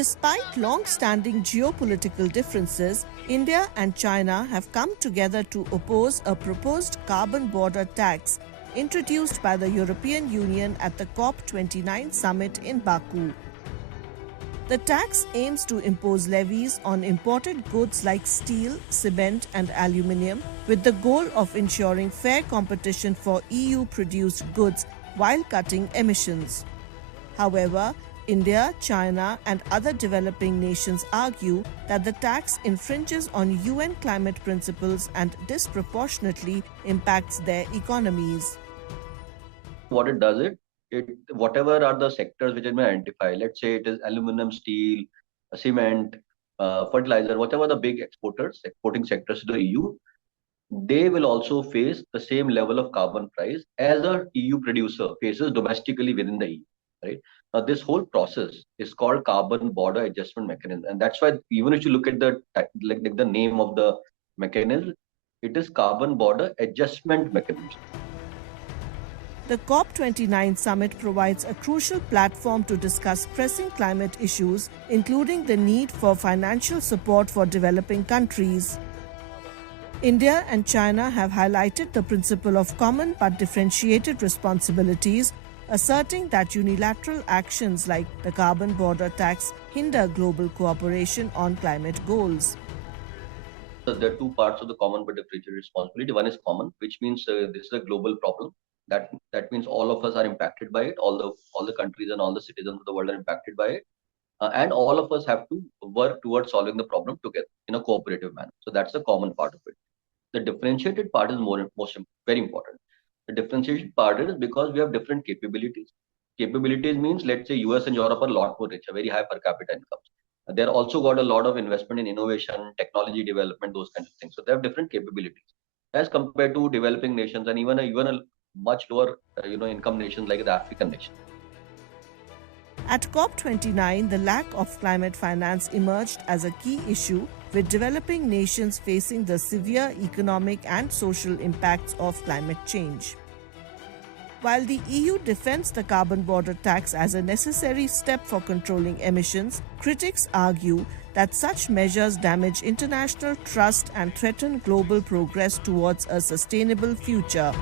Despite long-standing geopolitical differences, India and China have come together to oppose a proposed carbon border tax introduced by the European Union at the COP29 Summit in Baku. The tax aims to impose levies on imported goods like steel, cement and aluminium with the goal of ensuring fair competition for EU-produced goods while cutting emissions. However, India, China and other developing nations argue that the tax infringes on UN climate principles and disproportionately impacts their economies. What it does, whatever are the sectors which have been identified, let's say it is aluminum, steel, cement, fertilizer, whatever the big exporting sectors to the EU, they will also face the same level of carbon price as a EU producer faces domestically within the EU, right? Now, this whole process is called carbon border adjustment mechanism, and that's why even if you look at the the name of the mechanism, it is carbon border adjustment mechanism. The COP29 Summit provides a crucial platform to discuss pressing climate issues, including the need for financial support for developing countries. India and China have highlighted the principle of common but differentiated responsibilities, asserting that unilateral actions like the carbon border tax hinder global cooperation on climate goals. So there are two parts of the common but differentiated responsibility. One is common, which means this is a global problem. That means all of us are impacted by it. All the countries and all the citizens of the world are impacted by it, and all of us have to work towards solving the problem together in a cooperative manner. So that's the common part of it. The differentiated part is very important. The differentiated part is because we have different capabilities. Capabilities means, let's say US and Europe are a lot more rich, a very high per capita incomes. They're also got a lot of investment in innovation, technology development, those kinds of things. So they have different capabilities as compared to developing nations and even a much lower income nations like the African nation. At COP29, the lack of climate finance emerged as a key issue, with developing nations facing the severe economic and social impacts of climate change. While the EU defends the carbon border tax as a necessary step for controlling emissions, critics argue that such measures damage international trust and threaten global progress towards a sustainable future.